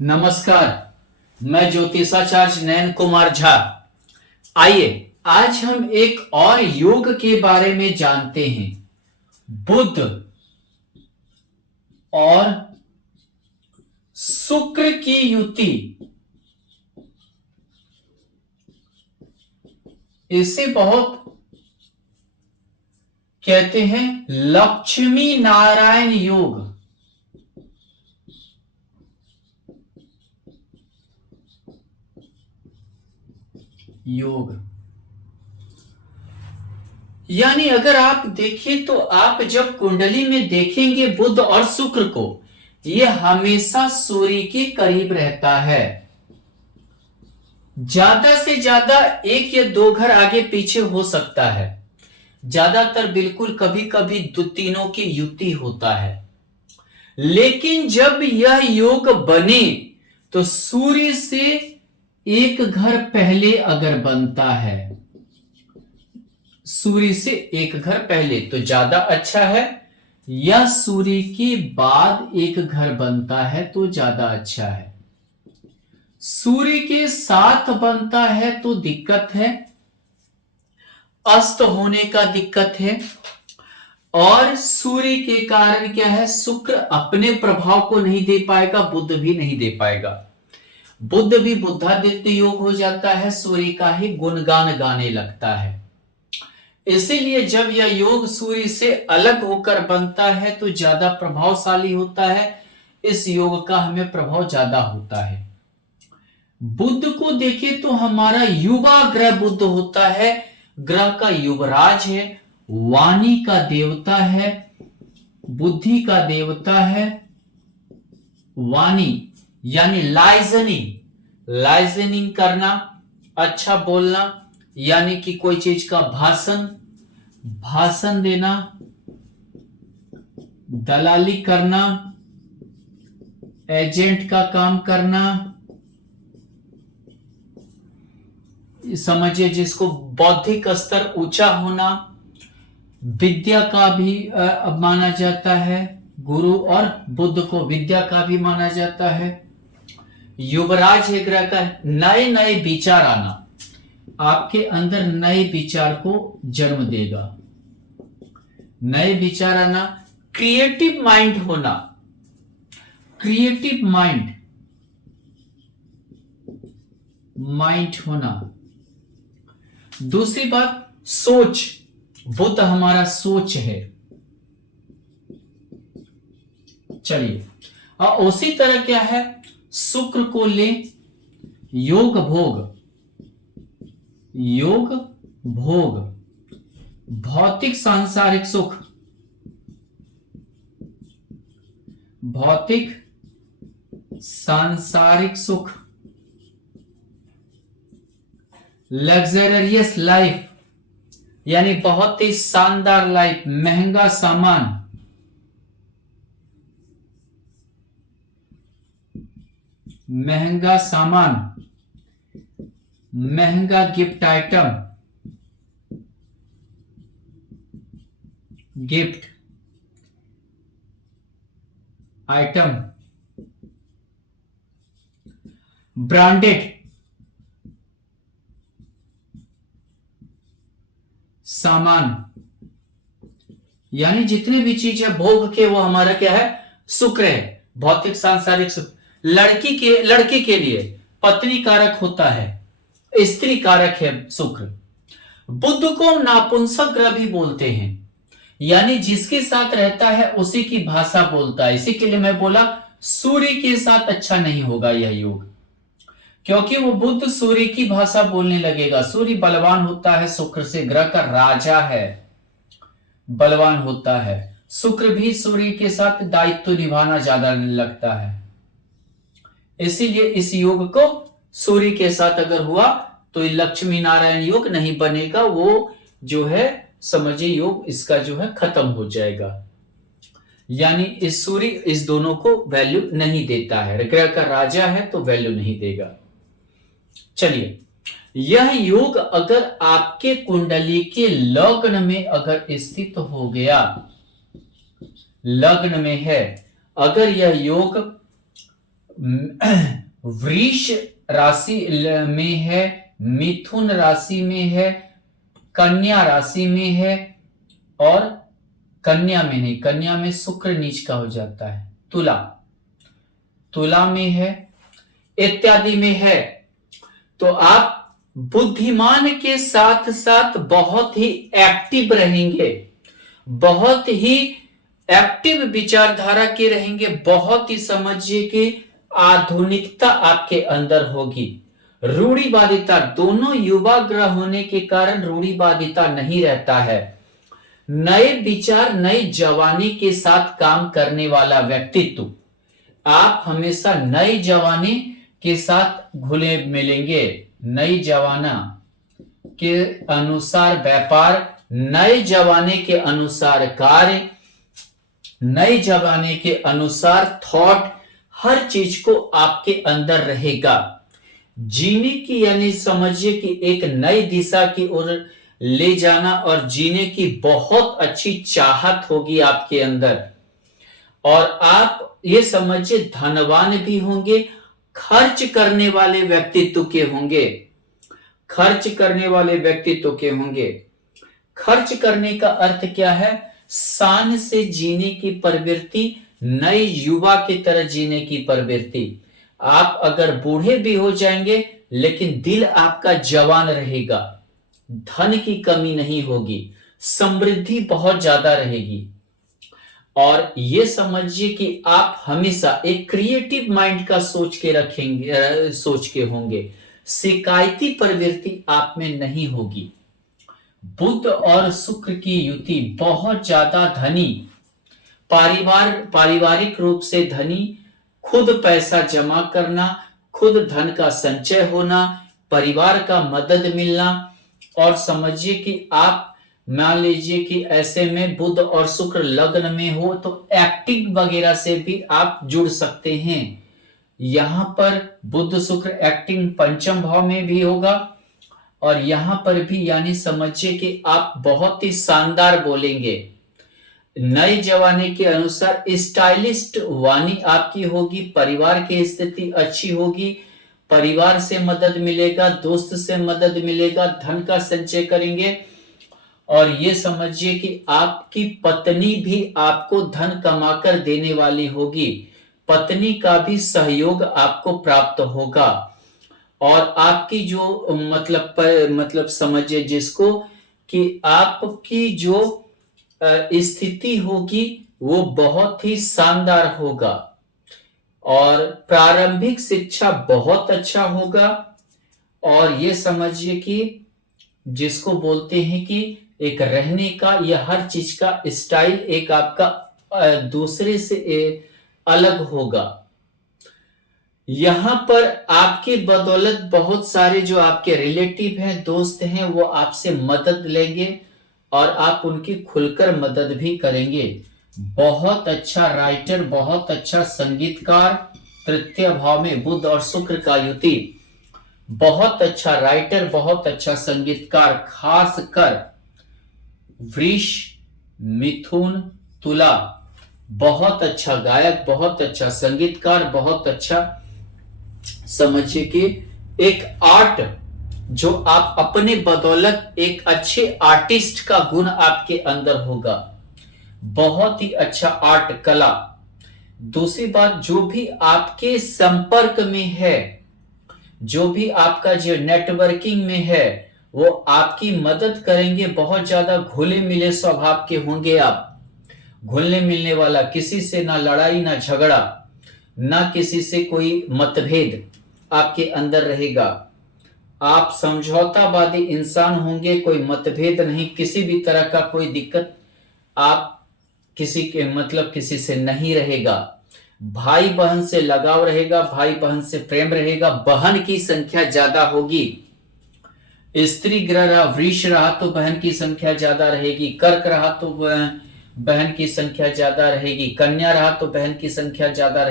नमस्कार। मैं ज्योतिषाचार्य नयन कुमार झा। आइए आज हम एक और योग के बारे में जानते हैं। बुध और शुक्र की युति, इसे बहुत कहते हैं लक्ष्मी नारायण योग। यानी अगर आप देखिए तो आप जब कुंडली में देखेंगे बुध और शुक्र को, यह हमेशा सूर्य के करीब रहता है। ज्यादा से ज्यादा एक या दो घर आगे पीछे हो सकता है, ज्यादातर बिल्कुल कभी कभी दो तीनों की युति होता है। लेकिन जब यह योग बने तो सूर्य से एक घर पहले अगर बनता है, सूर्य से एक घर पहले तो ज्यादा अच्छा है, या सूर्य के बाद एक घर बनता है तो ज्यादा अच्छा है। सूर्य के साथ बनता है तो दिक्कत है, अस्त होने का दिक्कत है। और सूर्य के कारण क्या है, शुक्र अपने प्रभाव को नहीं दे पाएगा, बुध भी नहीं दे पाएगा। बुध भी बुद्धादित्य योग हो जाता है, सूर्य का ही गुणगान गाने लगता है। इसीलिए जब यह योग सूर्य से अलग होकर बनता है तो ज्यादा प्रभावशाली होता है। इस योग का हमें प्रभाव ज्यादा होता है। बुध को देखें तो हमारा युवा ग्रह बुध होता है, ग्रह का युवराज है, वाणी का देवता है, बुद्धि का देवता है। वाणी यानी लाइजनिंग करना, अच्छा बोलना, यानी कि कोई चीज का भाषण देना, दलाली करना, एजेंट का काम करना, समझिए जिसको बौद्धिक स्तर ऊंचा होना, विद्या का भी माना जाता है। गुरु और बुद्ध को विद्या का भी माना जाता है। युवराज है ग्रह का, नए नए विचार आना, आपके अंदर नए विचार को जन्म देगा। नए विचार आना, क्रिएटिव माइंड होना, क्रिएटिव माइंड होना। दूसरी बात सोच, बुध हमारा सोच है। चलिए, और उसी तरह क्या है, शुक्र को ले योग भोग, भौतिक सांसारिक सुख, भौतिक सांसारिक सुख, लग्जरियस लाइफ यानी बहुत ही शानदार लाइफ, महंगा सामान, महंगा गिफ्ट आइटम, ब्रांडेड सामान, यानी जितने भी चीज है भोग के, वो हमारा क्या है, शुक्र है। भौतिक सांसारिक सुख। लड़की के लिए पत्नी कारक होता है, स्त्री कारक है शुक्र। बुध को नापुंसक ग्रह भी बोलते हैं, यानी जिसके साथ रहता है उसी की भाषा बोलता है। इसी के लिए मैं बोला सूर्य के साथ अच्छा नहीं होगा यह योग, क्योंकि वो बुध सूर्य की भाषा बोलने लगेगा। सूर्य बलवान होता है, शुक्र से ग्रह का राजा है, बलवान होता है। शुक्र भी सूर्य के साथ दायित्व निभाना ज्यादा लगता है। इसीलिए इस योग को सूर्य के साथ अगर हुआ तो लक्ष्मी नारायण योग नहीं बनेगा, वो जो है समझिए योग इसका जो है खत्म हो जाएगा। यानी इस सूर्य इस दोनों को वैल्यू नहीं देता है, ग्रह का राजा है तो वैल्यू नहीं देगा। चलिए, यह योग अगर आपके कुंडली के लग्न में अगर स्थित हो गया, लग्न में है, अगर यह योग वृष राशि में है, मिथुन राशि में है, कन्या राशि में है, और कन्या में नहीं, कन्या में शुक्र नीच का हो जाता है, तुला में है, इत्यादि में है। तो आप बुद्धिमान के साथ साथ बहुत ही एक्टिव रहेंगे, बहुत ही एक्टिव विचारधारा के रहेंगे, बहुत ही समझिए कि आधुनिकता आपके अंदर होगी। रूढ़िवादिता, दोनों युवा ग्रह होने के कारण रूढ़िवादिता नहीं रहता है। नए विचार, नई जवानी के साथ काम करने वाला व्यक्तित्व, आप हमेशा नई जवानी के साथ घुले मिलेंगे। नई जवाना के अनुसार व्यापार, नए जमाने के अनुसार कार्य, नए जमाने के अनुसार थॉट, हर चीज को आपके अंदर रहेगा। जीने की यानी समझिए कि एक नई दिशा की ओर ले जाना और जीने की बहुत अच्छी चाहत होगी आपके अंदर। और आप ये समझिए धनवान भी होंगे, खर्च करने वाले व्यक्तित्व के होंगे, खर्च करने वाले व्यक्तित्व के होंगे। खर्च करने का अर्थ क्या है? शान से जीने की प्रवृत्ति, नई युवा की तरह जीने की प्रवृत्ति। आप अगर बूढ़े भी हो जाएंगे लेकिन दिल आपका जवान रहेगा, धन की कमी नहीं होगी, समृद्धि बहुत ज्यादा रहेगी। और ये समझिए कि आप हमेशा एक क्रिएटिव माइंड का सोच के रखेंगे, सोच के होंगे। शिकायती प्रवृत्ति आप में नहीं होगी। बुध और शुक्र की युति बहुत ज्यादा धनी, पारिवारिक रूप से धनी, खुद पैसा जमा करना, खुद धन का संचय होना, परिवार का मदद मिलना। और समझिए कि आप मान लीजिए कि ऐसे में बुध और शुक्र लग्न में हो तो एक्टिंग वगैरह से भी आप जुड़ सकते हैं। यहां पर बुध शुक्र एक्टिंग पंचम भाव में भी होगा और यहां पर भी, यानी समझिए कि आप बहुत ही शानदार बोलेंगे। नए जमाने के अनुसार स्टाइलिस्ट वाणी आपकी होगी, परिवार की स्थिति अच्छी होगी, परिवार से मदद मिलेगा, दोस्त से मदद मिलेगा, धन का संचय करेंगे। और ये समझिए कि आपकी पत्नी भी आपको धन कमाकर देने वाली होगी, पत्नी का भी सहयोग आपको प्राप्त होगा। और आपकी जो मतलब समझिए जिसको कि आपकी जो स्थिति होगी वो बहुत ही शानदार होगा और प्रारंभिक शिक्षा बहुत अच्छा होगा। और ये समझिए कि जिसको बोलते हैं कि एक रहने का या हर चीज का स्टाइल एक आपका दूसरे से अलग होगा। यहां पर आपकी बदौलत बहुत सारे जो आपके रिलेटिव हैं, दोस्त हैं, वो आपसे मदद लेंगे और आप उनकी खुलकर मदद भी करेंगे। बहुत अच्छा राइटर, बहुत अच्छा संगीतकार, तृतीय भाव में बुध और शुक्र का युति, बहुत अच्छा राइटर, बहुत अच्छा संगीतकार, खासकर वृष, मिथुन, तुला, बहुत अच्छा गायक, बहुत अच्छा संगीतकार, बहुत अच्छा समझिए कि एक आर्ट जो आप अपने बदौलत एक अच्छे आर्टिस्ट का गुण आपके अंदर होगा, बहुत ही अच्छा आर्ट कला। दूसरी बात, जो भी आपके संपर्क में है, जो भी आपका जो नेटवर्किंग में है, वो आपकी मदद करेंगे। बहुत ज्यादा घुले मिले स्वभाव के होंगे आप, घुलने मिलने वाला, किसी से ना लड़ाई ना झगड़ा, ना किसी से कोई मतभेद आपके अंदर रहेगा। आप समझौतावादी इंसान होंगे, कोई मतभेद नहीं, किसी भी तरह का कोई दिक्कत आप किसी के किसी से नहीं रहेगा। भाई बहन से लगाव रहेगा, भाई बहन से प्रेम रहेगा, बहन की संख्या ज्यादा होगी। स्त्री ग्रह रहा, वृष रहा तो बहन की संख्या ज्यादा रहेगी, कर्क रहा तो बहन की संख्या ज्यादा रहेगी, कन्या रहा तो बहन की संख्या ज्यादा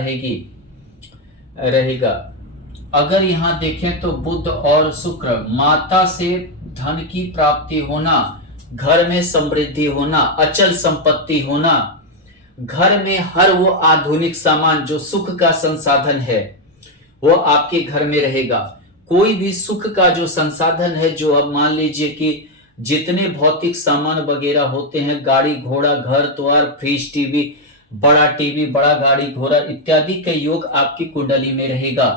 रहेगा। अगर यहां देखें तो बुध और शुक्र, माता से धन की प्राप्ति होना, घर में समृद्धि होना, अचल संपत्ति होना, घर में हर वो आधुनिक सामान जो सुख का संसाधन है वो आपके घर में रहेगा। कोई भी सुख का जो संसाधन है, जो अब मान लीजिए कि जितने भौतिक सामान वगैरह होते हैं, गाड़ी घोड़ा, घर द्वार, फ्रिज, टीवी, बड़ा गाड़ी घोड़ा इत्यादि के योग आपकी कुंडली में रहेगा।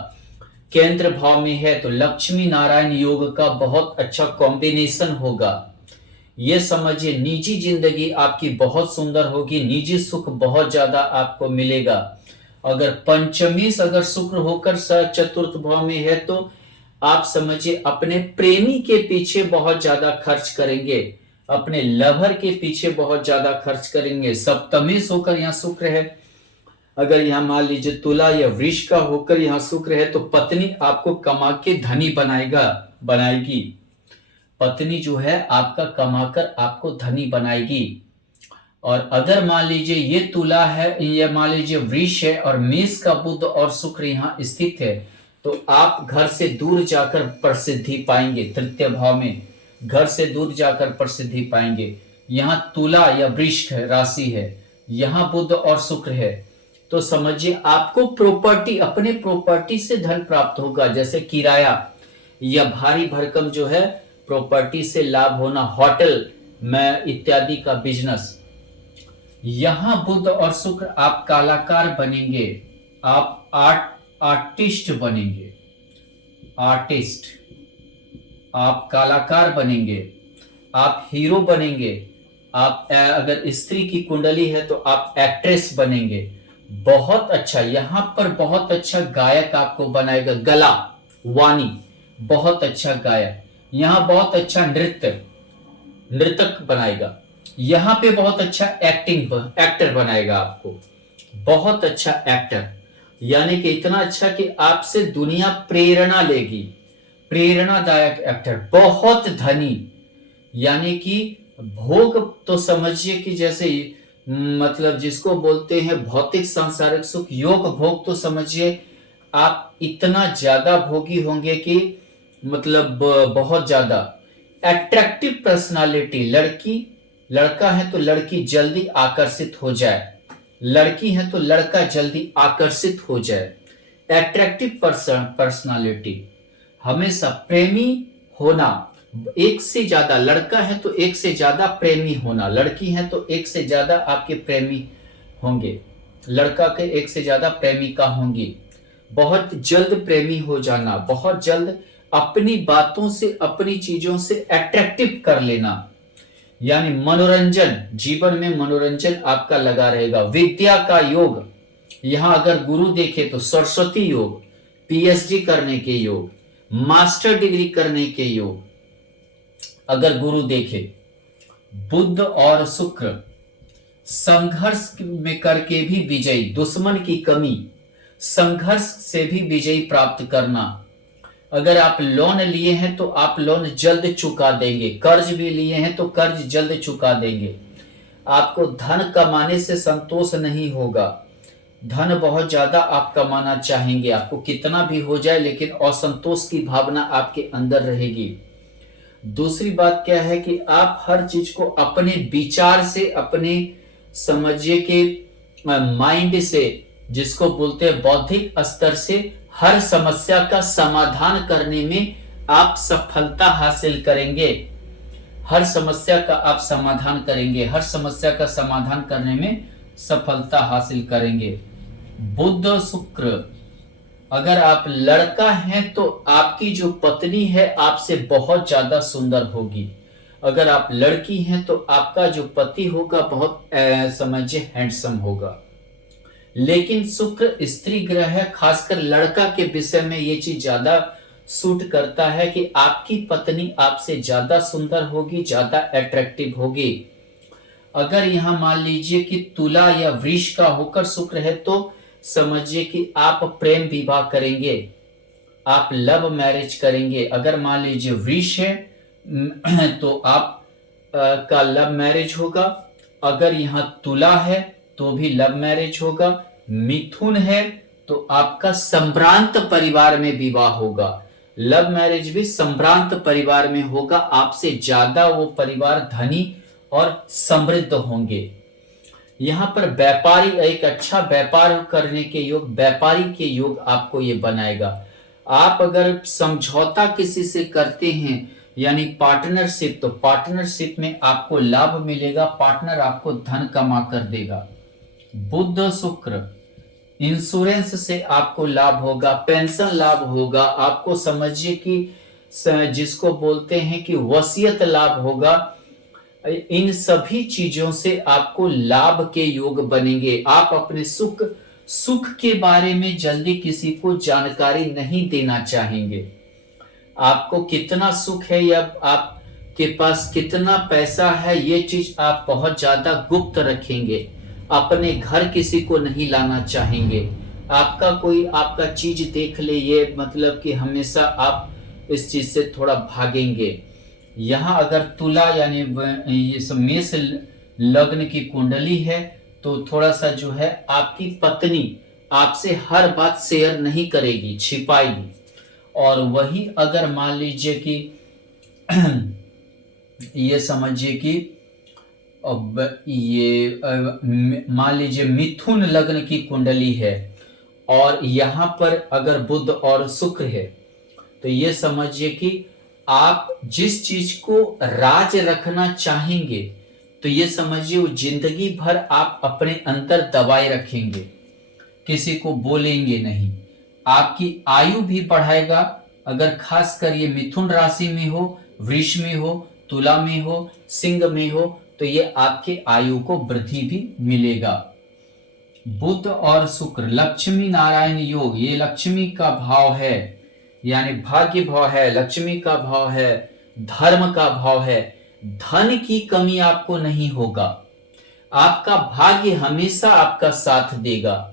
केंद्र भाव में है तो लक्ष्मी नारायण योग का बहुत अच्छा कॉम्बिनेशन होगा। ये समझिए निजी जिंदगी आपकी बहुत सुंदर होगी, निजी सुख बहुत ज्यादा आपको मिलेगा। अगर पंचमी अगर शुक्र होकर चतुर्थ भाव में है तो आप समझिए अपने प्रेमी के पीछे बहुत ज्यादा खर्च करेंगे, अपने लवर के पीछे बहुत ज्यादा खर्च करेंगे। सप्तमेश होकर यहाँ शुक्र है, अगर यहाँ मान लीजिए तुला या वृष का होकर यहाँ शुक्र है तो पत्नी आपको कमा के धनी बनाएगी। पत्नी जो है आपका कमाकर आपको धनी बनाएगी। और अगर मान लीजिए ये तुला है, ये मान लीजिए वृष है और मेष का बुध और शुक्र यहाँ स्थित है, तो आप घर से दूर जाकर प्रसिद्धि पाएंगे। तृतीय भाव में घर से दूर जाकर प्रसिद्धि पाएंगे। यहाँ तुला या वृष राशि है, यहाँ बुध और शुक्र है, तो समझिए आपको प्रॉपर्टी, अपने प्रॉपर्टी से धन प्राप्त होगा। जैसे किराया या भारी भरकम जो है प्रॉपर्टी से लाभ होना, होटल में इत्यादि का बिजनेस। यहां बुध और शुक्र आप कलाकार बनेंगे, आप आर्टिस्ट बनेंगे, आर्टिस्ट, आप कलाकार बनेंगे, आप हीरो बनेंगे। आप अगर स्त्री की कुंडली है तो आप एक्ट्रेस बनेंगे। बहुत अच्छा, यहां पर बहुत अच्छा गायक आपको बनाएगा, गला वाणी बहुत अच्छा गायक। यहां बहुत अच्छा नृतक बनाएगा। यहां पे बहुत अच्छा एक्टर बनाएगा आपको, बहुत अच्छा एक्टर, यानी कि इतना अच्छा कि आपसे दुनिया प्रेरणा लेगी। प्रेरणादायक एक्टर, बहुत धनी, यानी कि भोग तो समझिए कि जैसे मतलब जिसको बोलते हैं भौतिक सांसारिक सुख, योग भोग तो समझिए आप इतना ज्यादा भोगी होंगे कि मतलब बहुत ज्यादा अट्रैक्टिव पर्सनालिटी। लड़का है तो लड़की जल्दी आकर्षित हो जाए, लड़की है तो लड़का जल्दी आकर्षित हो जाए। अट्रैक्टिव पर्सनालिटी, हमेशा प्रेमी होना, एक से ज्यादा, लड़का है तो एक से ज्यादा प्रेमी होना, लड़की है तो एक से ज्यादा आपके प्रेमी होंगे, लड़का के एक से ज्यादा प्रेमिका होंगी। बहुत जल्द प्रेमी हो जाना, बहुत जल्द अपनी बातों से, अपनी चीजों से अट्रैक्टिव कर लेना, यानी मनोरंजन, जीवन में मनोरंजन आपका लगा रहेगा। विद्या का योग, यहां अगर गुरु देखे तो सरस्वती योग, पीएचडी करने के योग, मास्टर डिग्री करने के योग अगर गुरु देखे। बुध और शुक्र, संघर्ष में करके भी विजयी, दुश्मन की कमी, संघर्ष से भी विजयी प्राप्त करना। अगर आप लोन लिए हैं तो आप लोन जल्द चुका देंगे, कर्ज भी लिए हैं तो कर्ज जल्द चुका देंगे। आपको धन कमाने से संतोष नहीं होगा, धन बहुत ज्यादा आप कमाना चाहेंगे, आपको कितना भी हो जाए लेकिन असंतोष की भावना आपके अंदर रहेगी। दूसरी बात क्या है कि आप हर चीज को अपने विचार से, अपने समझिए कि माइंड से, जिसको बोलते हैं बौद्धिक स्तर से, हर समस्या का समाधान करने में आप सफलता हासिल करेंगे। हर समस्या का आप समाधान करेंगे, हर समस्या का समाधान करने में सफलता हासिल करेंगे। बुध शुक्र, अगर आप लड़का हैं तो आपकी जो पत्नी है आपसे बहुत ज्यादा सुंदर होगी। अगर आप लड़की हैं तो आपका जो पति होगा बहुत समझिए हैंडसम होगा। लेकिन शुक्र स्त्री ग्रह है, खासकर लड़का के विषय में ये चीज ज्यादा सूट करता है कि आपकी पत्नी आपसे ज्यादा सुंदर होगी, ज्यादा अट्रैक्टिव होगी। अगर यहां मान लीजिए कि तुला या वृष का होकर शुक्र है तो समझिए कि आप प्रेम विवाह करेंगे, आप लव मैरिज करेंगे। अगर मान लीजिए वृष है तो आप का लव मैरिज होगा। अगर यहां तुला है तो भी लव मैरिज होगा। मिथुन है तो आपका संभ्रांत परिवार में विवाह होगा। लव मैरिज भी संभ्रांत परिवार में होगा, आपसे ज्यादा वो परिवार धनी और समृद्ध होंगे। यहाँ पर व्यापारी, एक अच्छा व्यापार करने के योग, व्यापारी के योग आपको ये बनाएगा। आप अगर समझौता किसी से करते हैं यानी पार्टनरशिप, तो पार्टनरशिप में आपको लाभ मिलेगा, पार्टनर आपको धन कमा कर देगा। बुध शुक्र, इंश्योरेंस से आपको लाभ होगा, पेंशन लाभ होगा, आपको समझिए कि जिसको बोलते हैं कि वसीयत लाभ होगा। इन सभी चीजों से आपको लाभ के योग बनेंगे। आप अपने सुख सुख के बारे में जल्दी किसी को जानकारी नहीं देना चाहेंगे। आपको कितना सुख है या आपके पास कितना पैसा है, ये चीज आप बहुत ज्यादा गुप्त रखेंगे। अपने घर किसी को नहीं लाना चाहेंगे। आपका कोई आपका चीज देख ले, ये मतलब कि हमेशा आप इस चीज से थोड़ा भागेंगे। यहाँ अगर तुला यानी ये सब मेष लग्न की कुंडली है, तो थोड़ा सा जो है आपकी पत्नी आपसे हर बात शेयर नहीं करेगी, छिपाएगी। और वही अगर मान लीजिए कि ये समझिए कि अब ये मान लीजिए मिथुन लग्न की कुंडली है और यहाँ पर अगर बुध और शुक्र है, तो ये समझिए कि आप जिस चीज को राज रखना चाहेंगे, तो ये समझिए वो जिंदगी भर आप अपने अंदर दबाए रखेंगे, किसी को बोलेंगे नहीं। आपकी आयु भी बढ़ाएगा। अगर खासकर ये मिथुन राशि में हो, वृष में हो, तुला में हो, सिंह में हो, तो ये आपके आयु को वृद्धि भी मिलेगा। बुध और शुक्र लक्ष्मी नारायण योग, ये लक्ष्मी का भाव है, यानी भाग्य भाव है, लक्ष्मी का भाव है, धर्म का भाव है। धन की कमी आपको नहीं होगा। आपका भाग्य हमेशा आपका साथ देगा।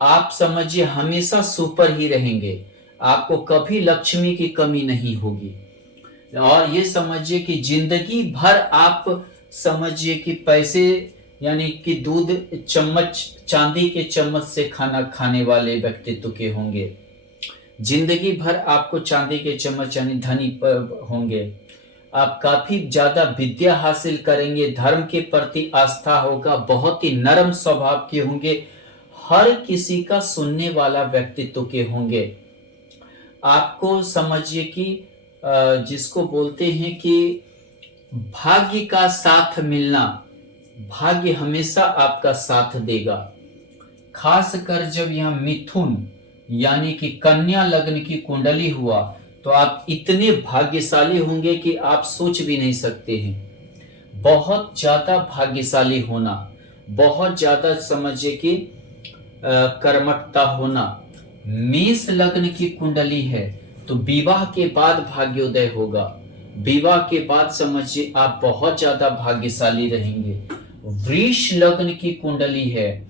आप समझिए हमेशा सुपर ही रहेंगे। आपको कभी लक्ष्मी की कमी नहीं होगी। और ये समझिए कि जिंदगी भर आप समझिए कि पैसे यानी कि दूध चम्मच, चांदी के चम्मच से खाना खाने वाले व्यक्तित्व के होंगे। जिंदगी भर आपको चांदी के चम्मच यानी धनी होंगे। आप काफी ज्यादा विद्या हासिल करेंगे, धर्म के प्रति आस्था होगा, बहुत ही नरम स्वभाव के होंगे, हर किसी का सुनने वाला व्यक्तित्व के होंगे। आपको समझिए कि जिसको बोलते हैं कि भाग्य का साथ मिलना, भाग्य हमेशा आपका साथ देगा। खासकर जब यहाँ मिथुन यानी कि कन्या लग्न की कुंडली हुआ, तो आप इतने भाग्यशाली होंगे कि आप सोच भी नहीं सकते हैं। बहुत ज्यादा भाग्यशाली होना, बहुत ज्यादा समझिए कि कर्मठता होना। मेष लग्न की कुंडली है, तो विवाह के बाद भाग्योदय होगा। विवाह के बाद समझिए आप बहुत ज्यादा भाग्यशाली रहेंगे। वृष लग्न की कुंडली है,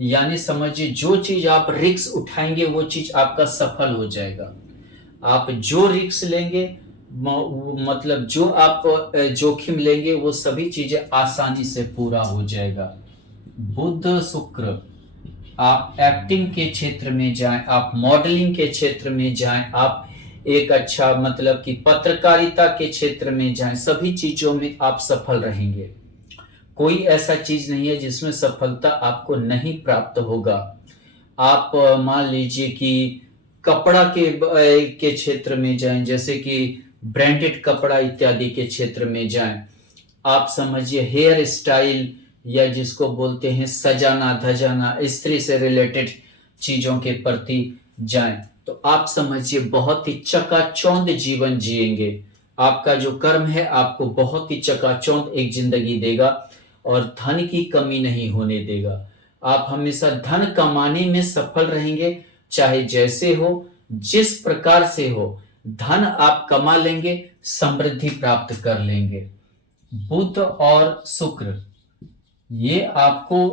यानी समझिए जो चीज आप रिस्क उठाएंगे वो चीज आपका सफल हो जाएगा। आप जो रिस्क लेंगे, मतलब जो आप जोखिम लेंगे, वो सभी चीजें आसानी से पूरा हो जाएगा। बुध शुक्र, आप एक्टिंग के क्षेत्र में जाएं, आप मॉडलिंग के क्षेत्र में जाएं, आप एक अच्छा मतलब कि पत्रकारिता के क्षेत्र में जाएं, सभी चीजों में आप सफल रहेंगे। कोई ऐसा चीज नहीं है जिसमें सफलता आपको नहीं प्राप्त होगा। आप मान लीजिए कि कपड़ा के क्षेत्र में जाएं, जैसे कि ब्रांडेड कपड़ा इत्यादि के क्षेत्र में जाएं। आप समझिए हेयर स्टाइल या जिसको बोलते हैं सजाना धजाना, स्त्री से रिलेटेड चीजों के प्रति जाएं, तो आप समझिए बहुत ही चकाचौंध जीवन जिएंगे। आपका जो कर्म है आपको बहुत ही चकाचौंध एक जिंदगी देगा और धन की कमी नहीं होने देगा। आप हमेशा धन कमाने में सफल रहेंगे, चाहे जैसे हो, जिस प्रकार से हो, धन आप कमा लेंगे, समृद्धि प्राप्त कर लेंगे। बुध और शुक्र ये आपको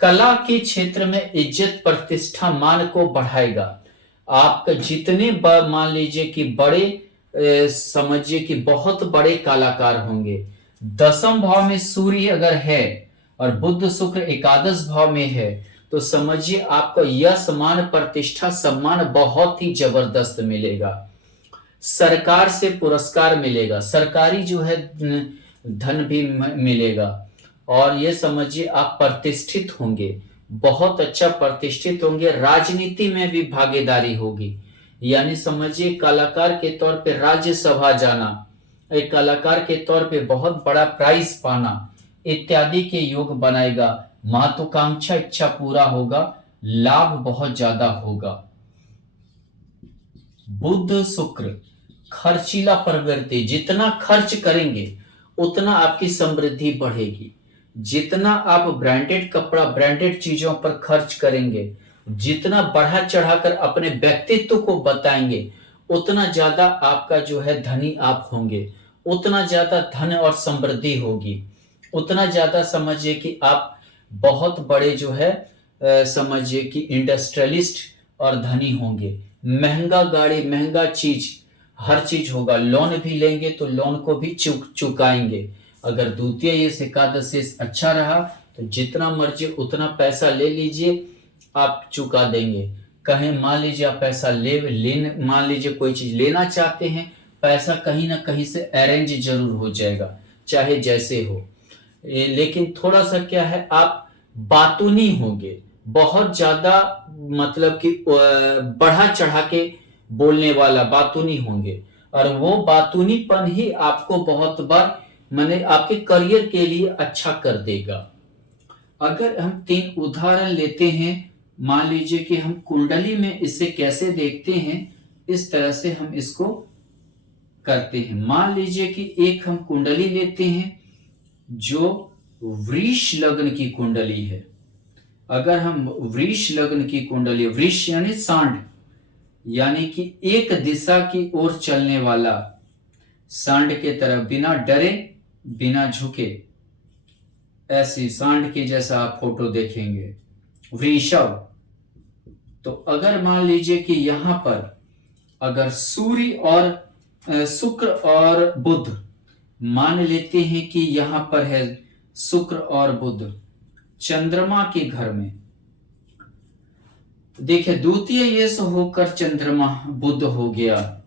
कला के क्षेत्र में इज्जत प्रतिष्ठा मान को बढ़ाएगा। आपका जितने मान लीजिए कि बड़े समझिए कि बहुत बड़े कलाकार होंगे। दसम भाव में सूर्य अगर है और बुध शुक्र एकादश भाव में है, तो समझिए आपको यश मान प्रतिष्ठा सम्मान बहुत ही जबरदस्त मिलेगा। सरकार से पुरस्कार मिलेगा, सरकारी जो है धन भी मिलेगा। और ये समझिए आप प्रतिष्ठित होंगे, बहुत अच्छा प्रतिष्ठित होंगे, राजनीति में भी भागीदारी होगी। यानी समझिए कलाकार के तौर पे राज्यसभा जाना, एक कलाकार के तौर पे बहुत बड़ा प्राइज पाना इत्यादि के योग बनाएगा। महत्वाकांक्षा इच्छा पूरा होगा, लाभ बहुत ज्यादा होगा। बुध शुक्र खर्चीला प्रवृत्ति, जितना खर्च करेंगे उतना आपकी समृद्धि बढ़ेगी। जितना आप ब्रांडेड कपड़ा ब्रांडेड चीजों पर खर्च करेंगे, जितना बढ़ा चढ़ाकर अपने व्यक्तित्व को बताएंगे, उतना ज्यादा आपका जो है धनी आप होंगे, उतना ज्यादा धन और समृद्धि होगी, उतना ज्यादा समझिए कि आप बहुत बड़े जो है समझिए कि इंडस्ट्रियलिस्ट और धनी होंगे। महंगा गाड़ी महंगा चीज हर चीज होगा, लोन भी लेंगे तो लोन को भी चुकाएंगे। अगर द्वितीय ये एकादशी अच्छा रहा तो जितना मर्जी उतना पैसा ले लीजिए, आप चुका देंगे। कहीं मान लीजिए आप पैसा मान लीजिए कोई चीज लेना चाहते हैं, पैसा कहीं ना कहीं से अरेंज जरूर हो जाएगा, चाहे जैसे हो। लेकिन थोड़ा सा क्या है, आप बातूनी होंगे, बहुत ज्यादा मतलब कि बढ़ा चढ़ा के बोलने वाला बातूनी होंगे, और वो बातूनीपन ही आपको बहुत बार माने आपके करियर के लिए अच्छा कर देगा। अगर हम 3 उदाहरण लेते हैं, मान लीजिए कि हम कुंडली में इसे कैसे देखते हैं, इस तरह से हम इसको करते हैं। मान लीजिए कि एक हम कुंडली लेते हैं जो वृष लग्न की कुंडली है। अगर हम वृष लग्न की कुंडली, वृष यानी सांड, यानी कि एक दिशा की ओर चलने वाला, सांड के तरह बिना डरे बिना झुके, ऐसी सांड के जैसा आप फोटो देखेंगे, वृषभ। तो अगर मान लीजिए कि यहां पर अगर सूर्य और शुक्र और बुध, मान लेते हैं कि यहां पर है शुक्र और बुध चंद्रमा के घर में, देखिए द्वितीय येष होकर चंद्रमा बुध हो गया,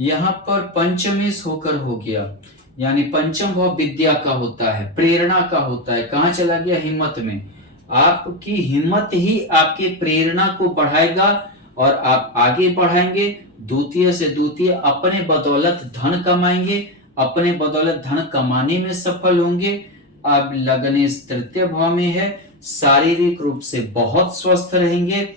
यहां पर पंचमेश होकर हो गया, यानी पंचम भाव विद्या का होता है, प्रेरणा का होता है। कहां चला गया? हिम्मत में। आपकी हिम्मत ही आपके प्रेरणा को बढ़ाएगा और आप आगे बढ़ाएंगे। द्वितीय से द्वितीय अपने बदौलत धन कमाएंगे, अपने बदौलत धन कमाने में सफल होंगे। अब लग्न तृतीय भाव में है, शारीरिक रूप से बहुत स्वस्थ रहेंगे,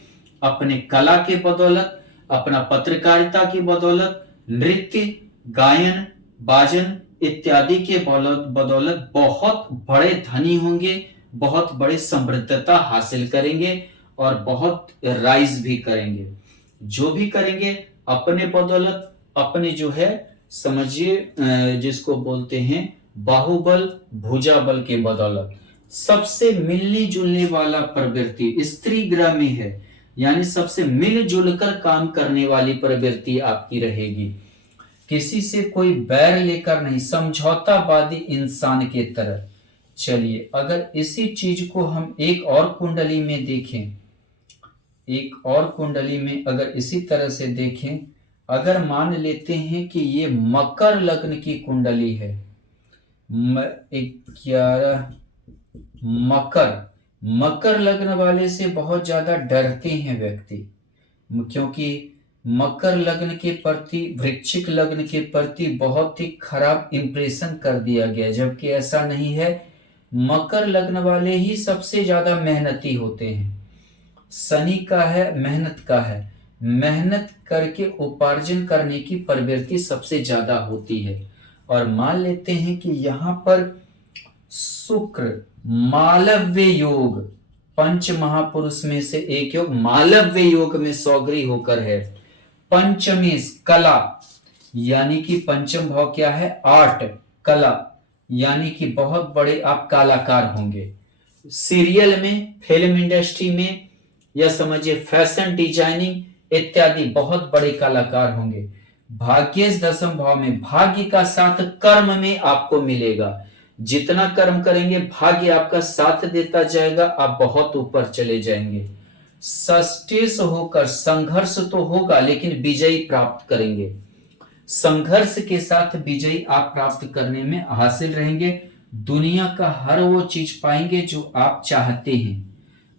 अपने कला के बदौलत, अपना पत्रकारिता की बदौलत, नृत्य गायन बाजन इत्यादि के बदौलत बहुत बड़े धनी होंगे, बहुत बड़े समृद्धता हासिल करेंगे और बहुत राइज भी करेंगे। जो भी करेंगे अपने बदौलत, अपने जो है समझिए जिसको बोलते हैं बाहुबल भुजा बल के बदौलत। सबसे मिलने जुलने वाला प्रवृत्ति स्त्री ग्रह में है, यानी सबसे मिलजुल कर काम करने वाली प्रवृत्ति आपकी रहेगी। किसी से कोई बैर लेकर नहीं, समझौतावादी इंसान के तरह। चलिए अगर इसी चीज को हम एक और कुंडली में देखें, एक और कुंडली में अगर इसी तरह से देखें, अगर मान लेते हैं कि ये मकर लग्न की कुंडली है, 11 मकर लग्न वाले से बहुत ज्यादा डरते हैं व्यक्ति, क्योंकि मकर लग्न के प्रति वृश्चिक लग्न के प्रति बहुत ही खराब इंप्रेशन कर दिया गया, जबकि ऐसा नहीं है। मकर लग्न वाले ही सबसे ज्यादा मेहनती होते हैं। शनि का है, मेहनत का है, मेहनत करके उपार्जन करने की प्रवृत्ति सबसे ज्यादा होती है। और मान लेते हैं कि यहाँ पर शुक्र मालव्य योग, पंच महापुरुष में से एक योग मालव्य योग में सौगरी होकर है। पंचमेश कला, यानी कि पंचम भाव क्या है? आर्ट कला, यानी कि बहुत बड़े आप कलाकार होंगे। सीरियल में, फिल्म इंडस्ट्री में, या समझिए फैशन डिजाइनिंग इत्यादि बहुत बड़े कलाकार होंगे। भाग्येश दशम भाव में, भाग्य का साथ कर्म में आपको मिलेगा। जितना कर्म करेंगे भाग्य आपका साथ देता जाएगा, आप बहुत ऊपर चले जाएंगे। षष्ठेश होकर संघर्ष तो होगा लेकिन विजयी प्राप्त करेंगे। संघर्ष के साथ विजयी आप प्राप्त करने में हासिल रहेंगे। दुनिया का हर वो चीज पाएंगे जो आप चाहते हैं।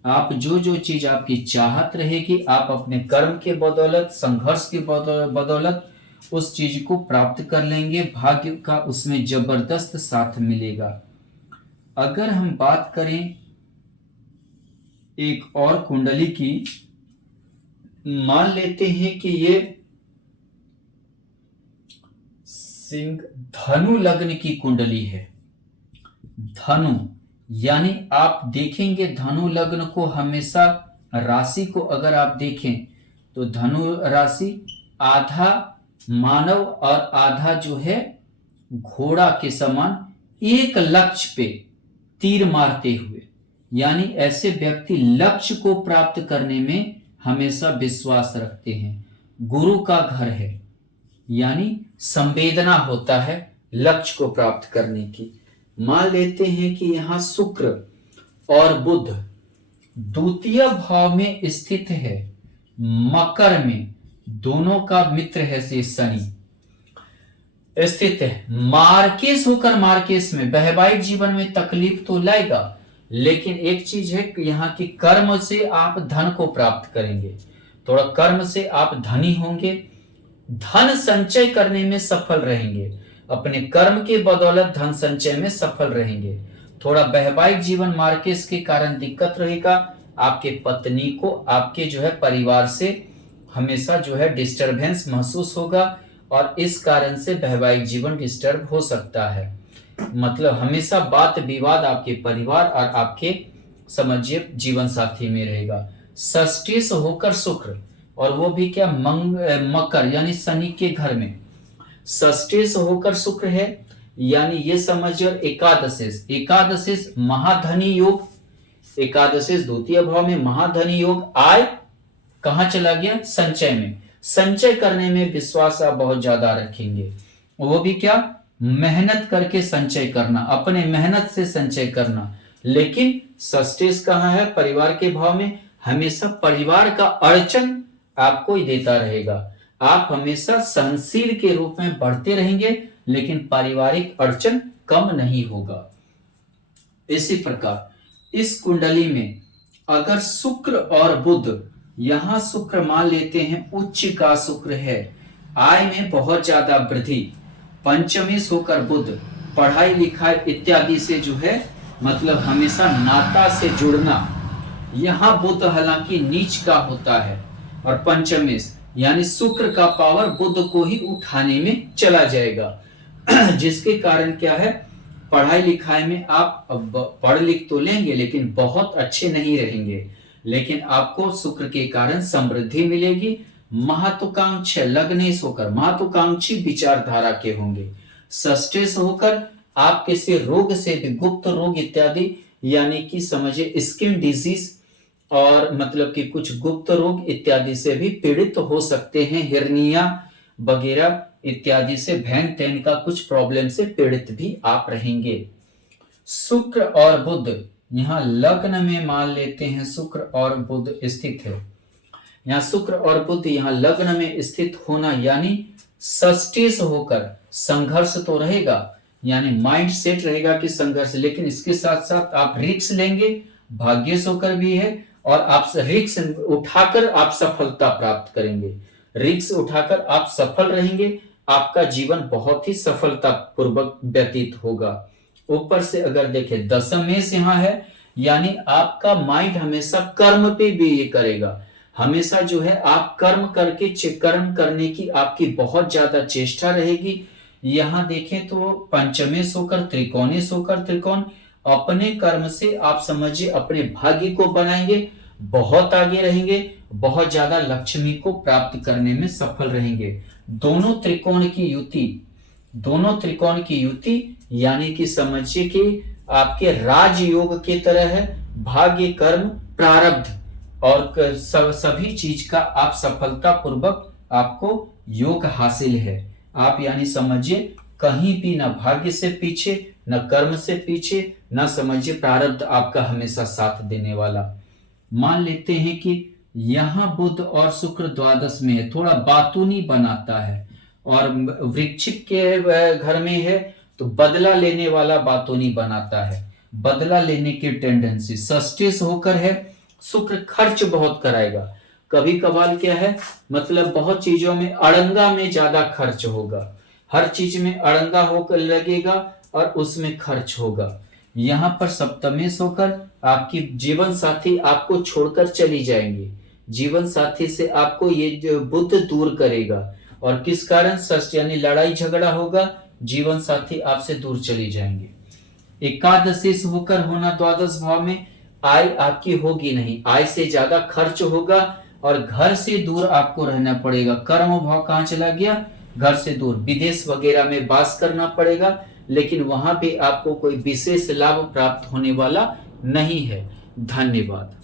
आप जो जो चीज आपकी चाहत रहेगी, आप अपने कर्म के बदौलत, संघर्ष के बदौलत उस चीज को प्राप्त कर लेंगे। भाग्य का उसमें जबरदस्त साथ मिलेगा। अगर हम बात करें एक और कुंडली की, मान लेते हैं कि ये सिंह धनु लग्न की कुंडली है। धनु यानी आप देखेंगे धनु लग्न को हमेशा, राशि को अगर आप देखें तो धनु राशि आधा मानव और आधा जो है घोड़ा के समान एक लक्ष्य पे तीर मारते हुए, यानी ऐसे व्यक्ति लक्ष्य को प्राप्त करने में हमेशा विश्वास रखते हैं। गुरु का घर है, यानी संवेदना होता है लक्ष्य को प्राप्त करने की। मान लेते हैं कि यहां शुक्र और बुध द्वितीय भाव में स्थित है, मकर में, दोनों का मित्र है से शनि स्थित है। मार्केस होकर मार्केस में वैवाहिक जीवन में तकलीफ तो लाएगा, लेकिन एक चीज है कि यहाँ की कर्म से आप धन को प्राप्त करेंगे। थोड़ा कर्म से आप धनी होंगे, धन संचय करने में सफल रहेंगे, अपने कर्म के बदौलत धन संचय में सफल रहेंगे। थोड़ा वैवाहिक जीवन मार्केस के कारण दिक्कत रहेगा। आपके पत्नी को आपके जो है परिवार से हमेशा जो है डिस्टरबेंस महसूस होगा और इस कारण से वैवाहिक जीवन डिस्टर्ब हो सकता है। मतलब हमेशा वाद विवाद आपके परिवार और आपके समझिए जीवन साथी में रहेगा। षष्ठी से होकर शुक्र, और वो भी क्या मकर यानी शनि के घर में षष्ठी से होकर शुक्र है, यानी ये समझिए एकादशेश महाधनी योग, एकादशेश द्वितीय भाव में महाधनी योग। आय कहां चला गया? संचय में। संचय करने में विश्वास आप बहुत ज्यादा रखेंगे, वो भी क्या? मेहनत करके संचय करना, अपने मेहनत से संचय करना। लेकिन षष्ठेश कहां है? परिवार के भाव में। हमेशा परिवार का अड़चन आपको ही देता रहेगा। आप हमेशा सहनशील के रूप में बढ़ते रहेंगे, लेकिन पारिवारिक अड़चन कम नहीं होगा। इसी प्रकार इस कुंडली में अगर शुक्र और बुध, यहां शुक्र मान लेते हैं उच्च का शुक्र है, आय में बहुत ज्यादा वृद्धि। पंचमी होकर बुध पढ़ाई लिखाई इत्यादि से जो है मतलब हमेशा नाता से जुड़ना। यहां बुध हालांकि नीच का होता है और पंचमेश यानी शुक्र का पावर बुध को ही उठाने में चला जाएगा जिसके कारण क्या है, पढ़ाई लिखाई में आप पढ़ लिख तो लेंगे लेकिन बहुत अच्छे नहीं रहेंगे, लेकिन आपको शुक्र के कारण समृद्धि मिलेगी। महत्वाकांक्षी लग्नेश होकर महत्वाकांक्षी विचारधारा के होंगे। षष्ठेश होकर आप किसी रोग से भी, गुप्त रोग इत्यादि यानी कि समझिए स्किन डिजीज और मतलब कि कुछ गुप्त रोग इत्यादि से भी पीड़ित हो सकते हैं। हिर्निया वगैरह इत्यादि से, भैन तैन का कुछ प्रॉब्लम से पीड़ित भी आप रहेंगे। शुक्र और बुध यहाँ लग्न में मान लेते हैं शुक्र और बुध स्थित है। यहाँ शुक्र और बुध यहाँ लग्न में स्थित होना यानी षष्ठी से होकर संघर्ष तो रहेगा, यानी माइंड सेट रहेगा कि संघर्ष, लेकिन इसके साथ साथ आप रिस्क लेंगे, भाग्य से होकर भी है, और आप रिस्क उठाकर आप सफलता प्राप्त करेंगे। रिस्क उठाकर आप सफल रहेंगे, आपका जीवन बहुत ही सफलता पूर्वक व्यतीत होगा। ऊपर से अगर देखें दशमेश यहाँ है, यानी आपका माइंड हमेशा कर्म पे भी ये करेगा। हमेशा जो है आप कर्म करके कर्म करने की आपकी बहुत ज्यादा चेष्टा रहेगी। यहाँ देखें तो पंचमेश होकर त्रिकोणेश होकर त्रिकोण, अपने कर्म से आप समझिए अपने भाग्य को बनाएंगे, बहुत आगे रहेंगे, बहुत ज्यादा लक्ष्मी को प्राप्त करने में सफल रहेंगे। दोनों त्रिकोण की युति यानी कि समझिए कि आपके राजयोग के तरह है। भाग्य, कर्म, प्रारब्ध और सभी चीज का आप सफलता पूर्वक आपको योग हासिल है। आप यानी समझिए कहीं भी ना भाग्य से पीछे, न कर्म से पीछे, न समझिए प्रारब्ध आपका हमेशा साथ देने वाला। मान लेते हैं कि यहाँ बुध और शुक्र द्वादश में है, थोड़ा बातूनी बनाता है, और वृश्चिक के घर में है तो बदला लेने वाला बातोनी बनाता है, बदला लेने की टेंडेंसी। षष्ठी होकर है शुक्र खर्च बहुत कराएगा। कभी कभार क्या है, मतलब बहुत चीजों में अड़ंगा में ज्यादा खर्च होगा, हर चीज में अड़ंगा होकर लगेगा और उसमें खर्च होगा। यहाँ पर सप्तमेश होकर आपकी जीवन साथी आपको छोड़कर चली जाएंगी, जीवन साथी से आपको ये जो बुद्ध दूर करेगा। और किस कारण? षष्ठ यानी लड़ाई झगड़ा होगा, जीवन साथी आपसे दूर चली जाएंगे। एकादशी होकर होना द्वादश भाव में, आय आपकी होगी नहीं, आय से ज्यादा खर्च होगा और घर से दूर आपको रहना पड़ेगा। कर्म भाव कहां चला गया? घर से दूर, विदेश वगैरह में वास करना पड़ेगा, लेकिन वहां पे आपको कोई विशेष लाभ प्राप्त होने वाला नहीं है। धन्यवाद।